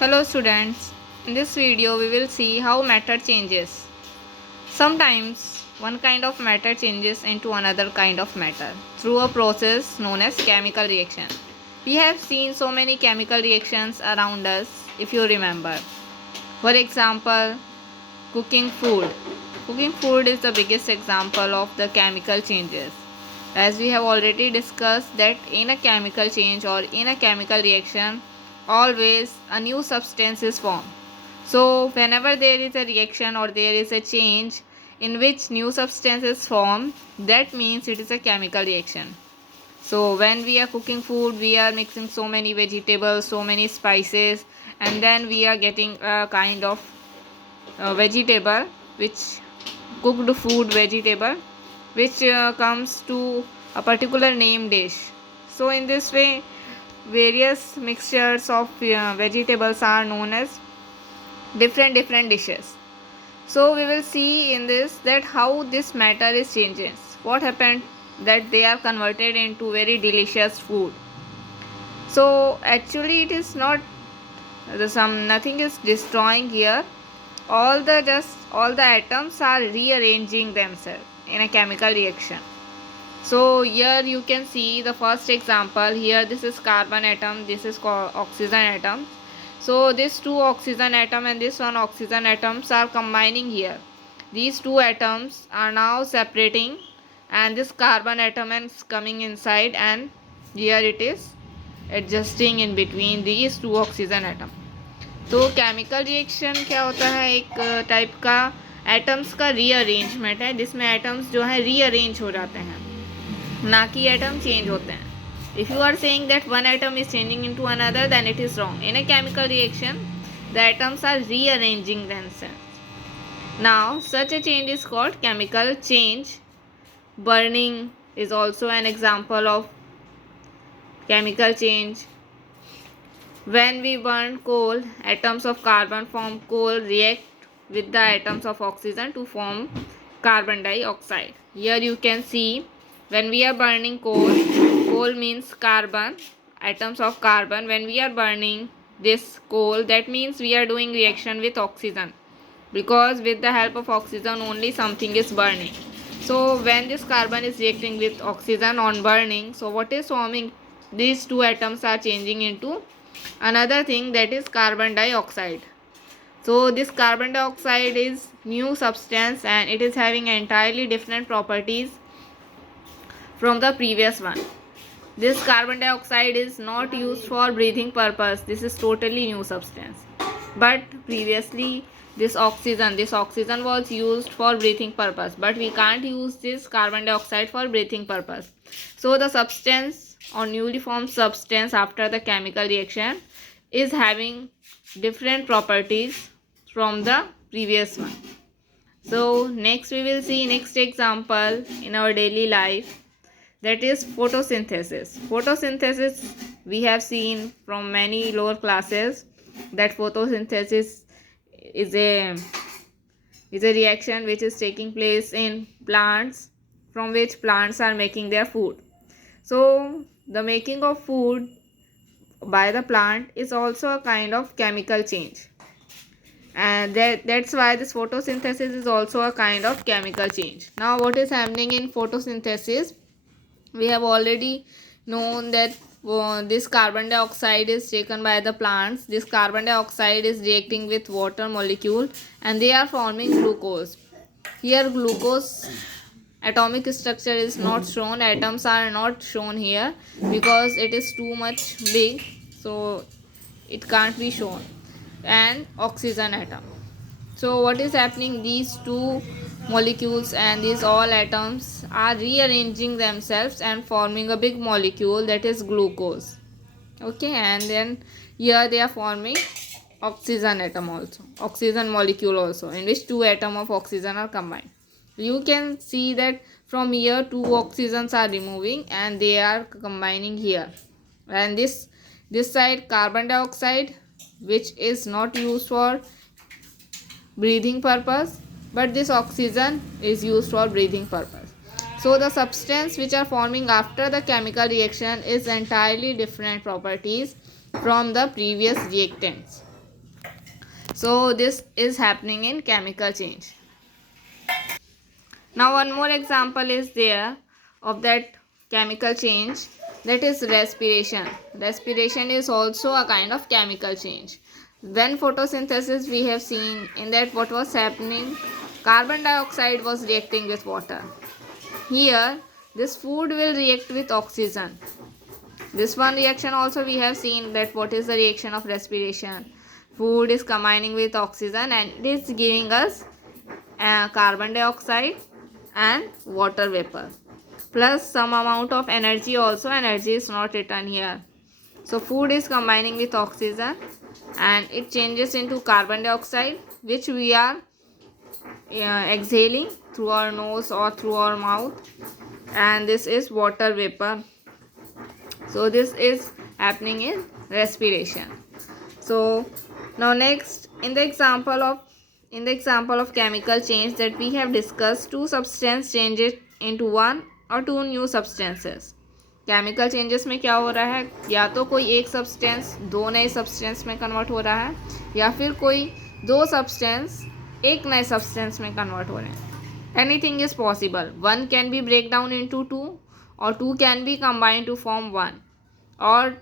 Hello students, in this video we will see how matter changes. Sometimes one kind of matter changes into another kind of matter through a process known as chemical reaction. We have seen so many chemical reactions around us if you remember. For example, cooking food. Cooking food is the biggest example of the chemical changes. As we have already discussed that in a chemical change or in a chemical reaction, always a new substance is formed. So whenever there is a reaction or there is a change in which new substance is formed, that means it is a chemical reaction. So when we are cooking food, we are mixing so many vegetables, so many spices, and then we are getting a kind of vegetable which cooked food vegetable which comes to a particular name dish. So in this way various mixtures of vegetables are known as different dishes. So we will see in this that how this matter is changing. What happened that they are converted into very delicious food. So actually it is not nothing is destroying here. All the atoms are rearranging themselves in a chemical reaction. So here you can see the first example. Here this is carbon atom, this is called oxygen atom. So these two oxygen atom and this one oxygen atoms are combining here. These two atoms are now separating and this carbon atom is coming inside and here it is adjusting in between these two oxygen atom. तो chemical reaction क्या होता है, एक type का atoms का rearrangement है जिसमें atoms जो है रीअरेंज हो जाते हैं, ना कि एटम चेंज होते हैं. If you are saying that one atom is changing into another, then it is wrong. In a chemical reaction, the atoms are rearranging themselves. Now, such a change is called chemical change. Burning is also an example of chemical change. When we burn coal, atoms of carbon from coal react with the atoms of oxygen to form carbon dioxide. Here you can see when we are burning coal, coal means carbon, atoms of carbon. When we are burning this coal, that means we are doing reaction with oxygen, because with the help of oxygen only something is burning. So when this carbon is reacting with oxygen on burning, so what is forming? These two atoms are changing into another thing, that is carbon dioxide. So this carbon dioxide is new substance and it is having entirely different properties from the previous one. This carbon dioxide is not used for breathing purpose. This is totally new substance. But previously this oxygen was used for breathing purpose, but we can't use this carbon dioxide for breathing purpose. So the substance or newly formed substance after the chemical reaction is having different properties from the previous one. So next we will see next example in our daily life, that is photosynthesis. Photosynthesis we have seen from many lower classes that photosynthesis is a reaction which is taking place in plants, from which plants are making their food. So the making of food by the plant is also a kind of chemical change, and that's why this photosynthesis is also a kind of chemical change. Now what is happening in photosynthesis? We have already known that this carbon dioxide is taken by the plants. This carbon dioxide is reacting with water molecule and they are forming glucose. Here glucose atomic structure is not shown, atoms are not shown here because it is too much big, so it can't be shown. And oxygen atom. So what is happening? These two molecules and these all atoms are rearranging themselves and forming a big molecule, that is glucose. Okay, and then here they are forming oxygen atom also, oxygen molecule also, in which two atoms of oxygen are combined. You can see that from here two oxygens are removing and they are combining here, and this side carbon dioxide, which is not used for breathing purpose, but this oxygen is used for breathing purpose. So the substance which are forming after the chemical reaction is entirely different properties from the previous reactants. So this is happening in chemical change. Now one more example is there of that chemical change, that is respiration. Respiration is also a kind of chemical change. When photosynthesis, we have seen in that what was happening, carbon dioxide was reacting with water. Here this food will react with oxygen. This one reaction also we have seen, that what is the reaction of respiration. Food is combining with oxygen and it is giving us carbon dioxide and water vapor, plus some amount of energy also. Energy is not written here. So food is combining with oxygen and it changes into carbon dioxide, which we are exhaling through our nose or through our mouth, and this is water vapor. So this is happening in respiration. So now next, in the example of chemical change that we have discussed, two substance changes into one or two new substances. Chemical changes में क्या हो रहा है, या तो कोई एक substance दो नए सब्सटेंस में कन्वर्ट हो रहा है, या फिर कोई दो सब्सटेंस एक नए सब्सटेंस में कन्वर्ट हो रहे हैं. Anything is possible. One can be break down into two, और two can be combined to form one, or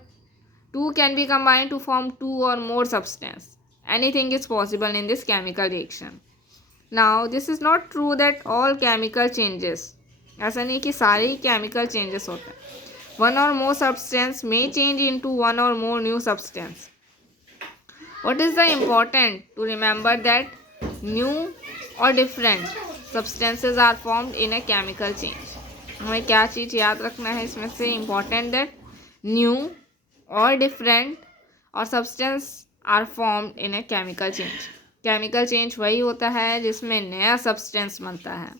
two can be combined to form two or more substance. Anything is possible in this chemical reaction. Now this is not true that all chemical changes, ऐसा नहीं कि सारे ही chemical changes होते हैं. One or more substance may change into one or more new substance. What is the important to remember, that new or different substances are formed in a chemical change. हमें क्या चीज़ याद रखना है इसमें से important, that new or different or substance are formed in a chemical change. chemical change वही होता है जिसमें नया substance बनता है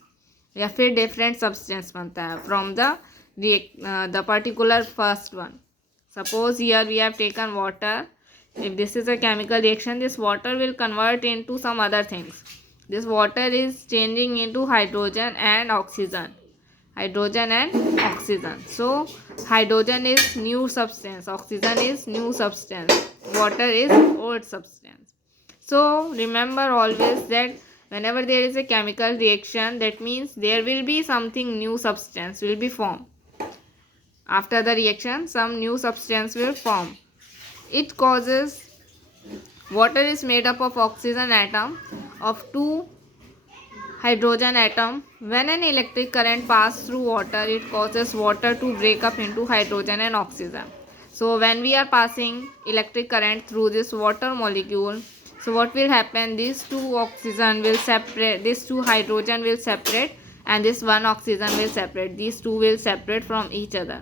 या फिर different substance बनता है from the particular first one. Suppose here we have taken water. If this is a chemical reaction, this water will convert into some other things. This water is changing into hydrogen and oxygen. So hydrogen is new substance, oxygen is new substance, water is old substance. So remember always that whenever there is a chemical reaction, that means there will be something new substance will be formed. After the reaction, some new substance will form. It causes, water is made up of oxygen atom of two hydrogen atom. When an electric current passes through water, it causes water to break up into hydrogen and oxygen. So when we are passing electric current through this water molecule, so what will happen, these two oxygen will separate, these two hydrogen will separate, and this one oxygen will separate. These two will separate from each other.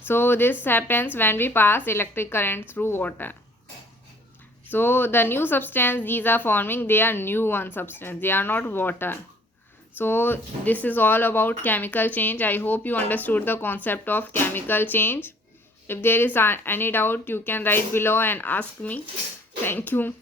So this happens when we pass electric current through water. So the new substance these are forming, they are new one substance, they are not water. So this is all about chemical change. I hope you understood the concept of chemical change. If there is any doubt, you can write below and ask me. Thank you.